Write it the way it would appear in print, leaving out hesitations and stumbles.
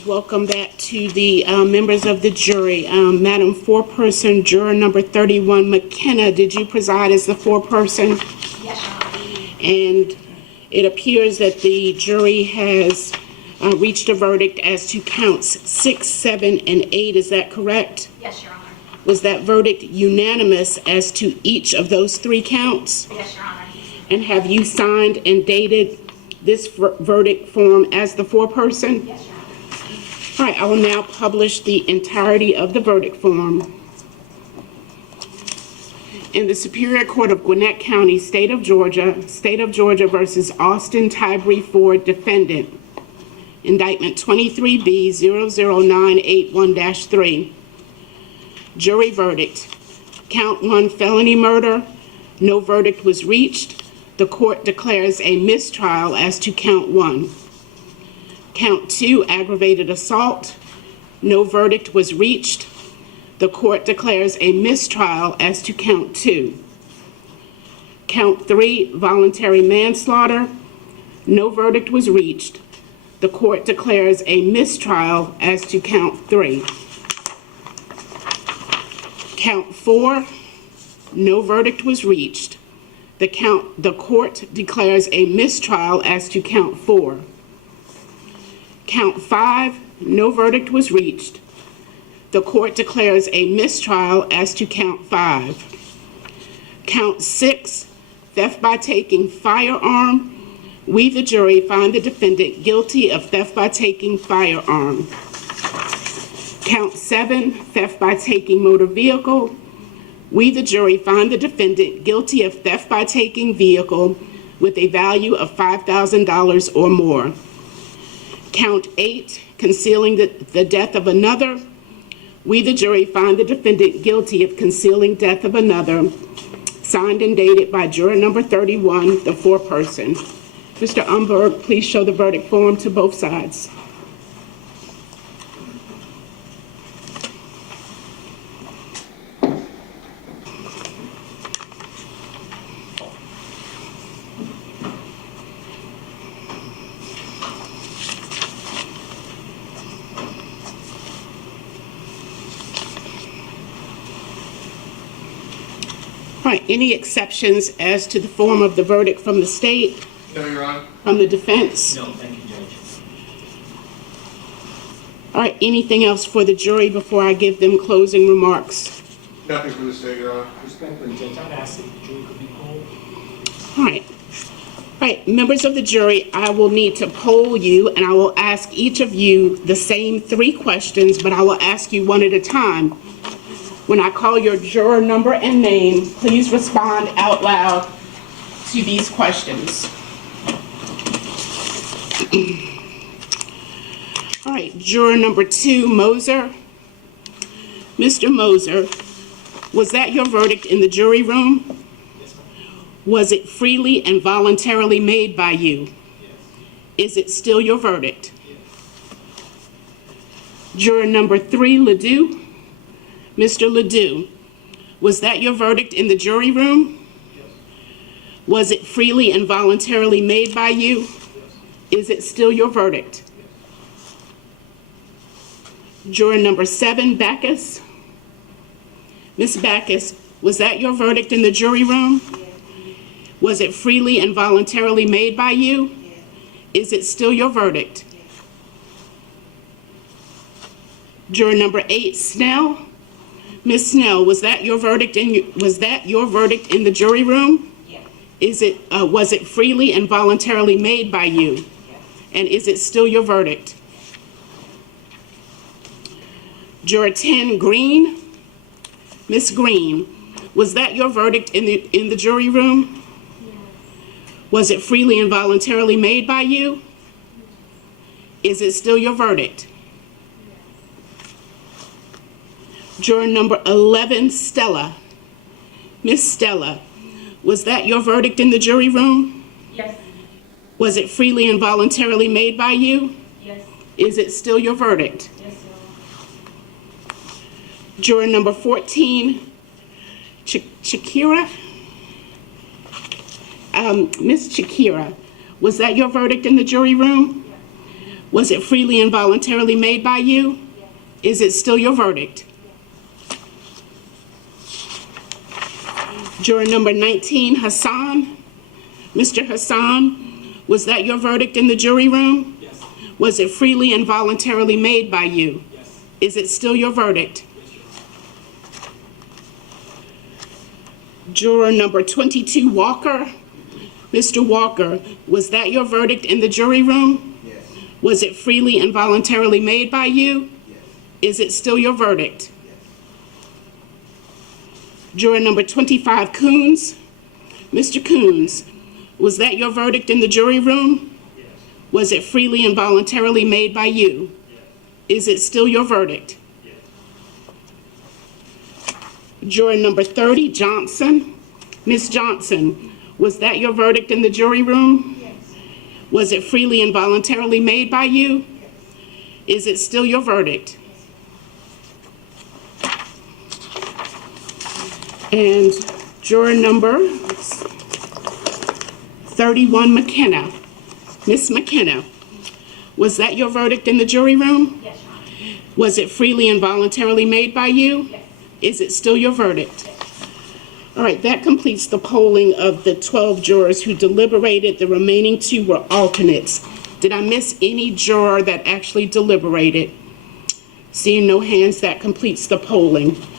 Welcome back to the members of the jury. Madam foreperson, juror number 31, McKenna, did you preside as the foreperson? Yes, Your Honor. And it appears that the jury has reached a verdict as to counts 6, 7, and 8. Is that correct? Yes, Your Honor. Was that verdict unanimous as to each of those 3 counts? Yes, Your Honor. And have you signed and dated this verdict form as the foreperson? Yes, Your Honor. All right, I will now publish the entirety of the verdict form. In the Superior Court of Gwinnett County, State of Georgia versus Austin Tybee Ford, defendant. Indictment 23B00981-3. Jury verdict. Count 1, felony murder. No verdict was reached. The court declares a mistrial as to count 1. Count 2, aggravated assault. No verdict was reached. The court declares a mistrial as to count 2. Count 3, voluntary manslaughter. No verdict was reached. The court declares a mistrial as to count 3. Count 4, no verdict was reached. The court declares a mistrial as to count 4. Count 5, no verdict was reached. The court declares a mistrial as to count 5. Count 6, theft by taking firearm. We, the jury, find the defendant guilty of theft by taking firearm. Count 7, theft by taking motor vehicle. We, the jury, find the defendant guilty of theft by taking vehicle with a value of $5,000 or more. Count 8, concealing the death of another. We, the jury, find the defendant guilty of concealing death of another, signed and dated by juror number 31, the foreperson. Mr. Umberg, please show the verdict form to both sides. All right, any exceptions as to the form of the verdict from the state? No, Your Honor. From the defense? No, thank you, Judge. All right, anything else for the jury before I give them closing remarks? Nothing from the state, Your Honor. Respectfully, Judge, I'd ask that the jury could be polled. All right. All right, members of the jury, I will need to poll you, and I will ask each of you the same 3 questions, but I will ask you one at a time. When I call your juror number and name, please respond out loud to these questions. All right, juror number 2, Moser. Mr. Moser, was that your verdict in the jury room? Yes, ma'am. Was it freely and voluntarily made by you? Yes. Is it still your verdict? Yes. Juror number 3, Ledoux. Mr. Ledoux, was that your verdict in the jury room? Yes. Was it freely and voluntarily made by you? Yes. Is it still your verdict? Yes. Juror number 7, Backus. Ms. Backus, was that your verdict in the jury room? Yes. Was it freely and voluntarily made by you? Yes. Is it still your verdict? Yes. Juror number 8, Snell. Ms. Snell, was that your verdict in the jury room? Yes. Was it freely and voluntarily made by you? Yes. And is it still your verdict? Juror 10, Green. Ms. Green, was that your verdict in the jury room? Yes. Was it freely and voluntarily made by you? Is it still your verdict? Juror number 11, Stella. Miss Stella, was that your verdict in the jury room? Yes. Was it freely and voluntarily made by you? Yes. Is it still your verdict? Yes, Your Honor. Juror number 14, Shakira. Miss Shakira, was that your verdict in the jury room? Was it freely and voluntarily made by you? Is it still your verdict? Juror number 19, Hassan. Mr. Hassan, was that your verdict in the jury room? Yes. Was it freely and voluntarily made by you? Yes. Is it still your verdict? Yes, Your Honor. Juror number 22, Walker. Mr. Walker, was that your verdict in the jury room? Yes. Was it freely and voluntarily made by you? Yes. Is it still your verdict? Juror number 25, Coons. Mr. Coons, was that your verdict in the jury room? Yes. Was it freely and voluntarily made by you? Yes. Is it still your verdict? Yes. Juror number 30, Johnson. Ms. Johnson, was that your verdict in the jury room? Yes. Was it freely and voluntarily made by you? Yes. Is it still your verdict? And juror number 31, McKenna. Miss McKenna, was that your verdict in the jury room? Yes, Your Honor. Was it freely and voluntarily made by you? Yes. Is it still your verdict? All right, that completes the polling of the 12 jurors who deliberated. The remaining 2 were alternates. Did I miss any juror that actually deliberated? Seeing no hands, that completes the polling.